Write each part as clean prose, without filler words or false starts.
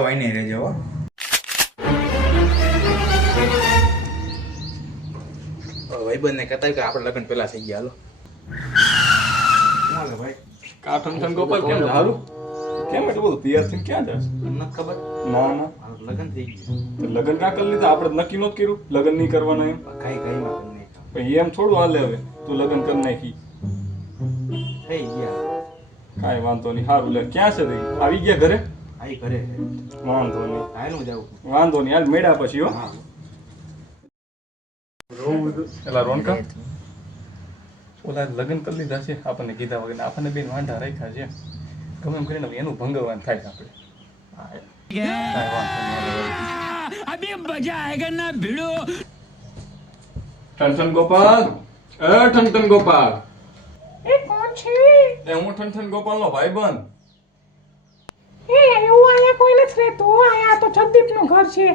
જાવ આઈને રહેજો હો. ભાઈબંધને કહેતા કે આપણે લગ્ન પેલા થઈ ગયા. હાલો ભાઈ કાઠન ગોપાલ કેમ હારું કેમ એટલું બધું તૈયાર થઈને ક્યાં જાય? તમને ખબર ના ના લગ્ન થઈ ગયું. તો લગ્ન ક્યાં કરી લીધા? આપણે નક્કી નહોતું કર્યું લગ્ન નહીં કરવાના એમ. કઈ માં નહીં પણ એમ થોડું હાલે. હવે તું લગ્ન કરી નાખી થઈ ગયા. કાંઈ વાંધો નહીં. સારું લે ક્યાં છે તું? આવી ગયા ઘરે? આઈ ઘરે વાંધો નહીં આયનું જાવ. વાંધો નહીં હાલ મેળા પછી હો. એલા રોનકા ઓલા લગ્ન કરી લીધા છે આપણને કીધા વગર આપણને બેન વાંઢા રાખ્યા છે. ગમે એમ કરીને એનું ભંગવાન થાય આપણે. अभी मजा आएगा ना भिड़ो. ઠનઠન ગોપાલ ઠનઠન ગોપાલ એ કોણ છે? એ હું ઠનઠન ગોપાલનો ભાઈબંધ. એ એવું અહીંયા કોઈ નથી રહેતું. અહીંયા તો જગદીપનું ઘર છે.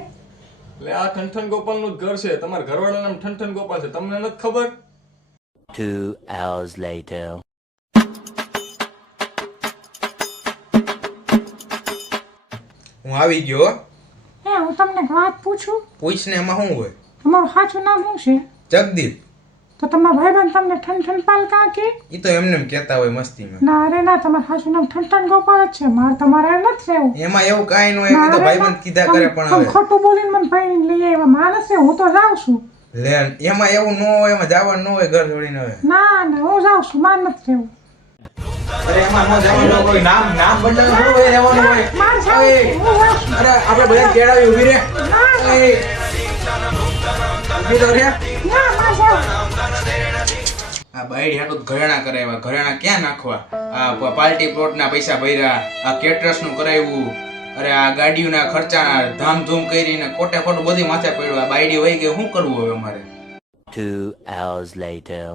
એટલે આ ઠનઠન ગોપાલનું જ ઘર છે. તમારા ઘરવાળાનું નામ ઠનઠન ગોપાલ છે. તમને નથી ખબર? 2 hours later. હું આવી ગયો. હે હું તમને એક વાત પૂછું? પૂછને એમાં શું હોય? તમારું સાચું નામ શું છે? જગદીપ. તો તમારા ભાઈબંધ તમને ઠનઠન પાલ કાં કે? ઈ તો એમને એમ કહેતા હોય મસ્તીમાં. ના અરે ના, તમારું સાચું નામ ઠનઠન ગોપાલ જ છે. મારે તમારે નથી રહેવું. એમાં એવું કાંઈ ન હોય. એમ તો ભાઈબંધ કીધા કરે પણ તમે હવે ખોટું બોલીને મને ભાઈને લઈ આવ્યા. માણસ છે, હું તો જાઉં છું. લે એમાં એવું ન હોય. એમાં જવાનું ન હોય ઘર છોડીને. હવે ના ના હું જાઉં છું. મારે નથી રહેવું. અરે એમાં ન જવાનું હોય. નામ બદલાવાનું હોય રહેવાનું હોય. મારે જાઉં છું. હું જાઉં છું. અરે આપણે બધા કેળાવી ઊભી રે. ના ના, ઊભી તો રે. ના મારે જાઉં. આ બાયડી હાટું ઘરેણા કરાવ્યા. ઘરેણા ક્યાં નાખવા? આ પાર્ટી પ્લોટના પૈસા ભર્યા. આ કેટરસનું કરાવ્યું. અરે આ ગાડીઓના ખર્ચા ધામધૂમ કરીને ખોટે ખોટું બધી માથે પડ્યું. આ બાયડી વહી ગઈ. શું કરવું હવે અમારે? 2 hours later.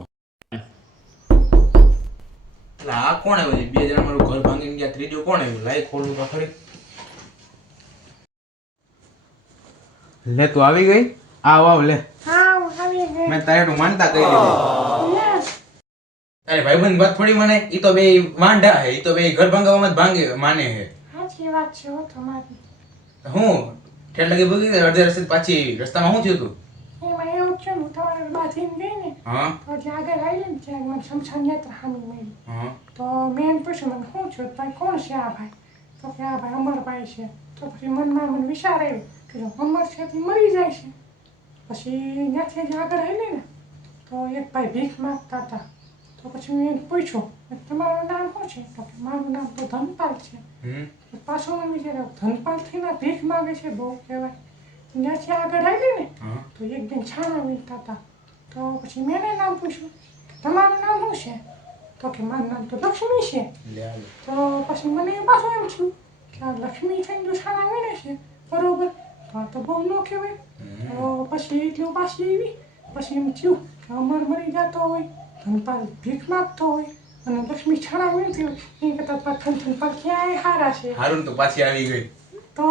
એટલે આ કોણ આવ્યું? બે જણા મારું ઘર ભાંગીને ગયા. ત્રીજું કોણ આવ્યું? લાઈ ખોલું તો ખરી. લે તું આવી ગઈ? આવ લે. હા હું આવી ગઈ. મેં તારે તો માનતા કરી દીધી. યસ. અરે ભાઈબંધ વાત થોડી મને. ઈ તો બે વાંઢા હે. ઈ તો બે ઘર ભાંગવામાં જ ભાંગે માને હે. સાચી વાત છે હો તમારી. હું ઠેઠ લગી ભૂગી ગઈ. અડધે રસ્તે પાછી રસ્તામાં શું થયું તું? એમાં એવું છે હું તમારે બાથીને ગઈ ને હા તો જ્યાં આગળ આવી ને ત્યાં મને શમશાન યાત્રા સામે મળી. હા તો મેં એને પૂછ્યું મને શું છે ભાઈ કોણ છે આ ભાઈ? તો કે આ ભાઈ અમરભાઈ છે. તો પછી મનમાં મને વિચાર આવ્યો કે જો અમર છે તે મરી જાય છે. પછી ત્યાંથી જે આગળ આવી ને તો એક ભાઈ ભીખ માંગતા હતા. તો પછી મેં એને પૂછ્યું તમારું નામ શું છે? તો કે મારું નામ તો ધનપાલ છે. પાછું મને વિચાર્યું ધનપાલથી ના ભીખ માગે છે બહુ કહેવાય. ત્યાંથી આગળ આવી ને હા તો એક બેન છાણા વીણતા હતા. તો પછી મેં એને નામ પૂછ્યું તમારું નામ શું છે? તો કે મારું નામ તો લક્ષ્મી છે. લે આલે. તો પછી મને પાછું એમ થયું કે આ લક્ષ્મી થઈને જો છાણા વીણે છે બરોબર તો આ તો બહુ ન કહેવાય. તો પછી એટલું પાછી આવી. પછી એમ થયું કે અમર મરી જતો હોય, ધનપાલ ભીખ માગતો હોય અને લક્ષ્મી છાણા વીણતી હોય એ કરતાં ધનપાલ ક્યાંય હારા છે. હારું ને તું પાછી આવી ગઈ. તો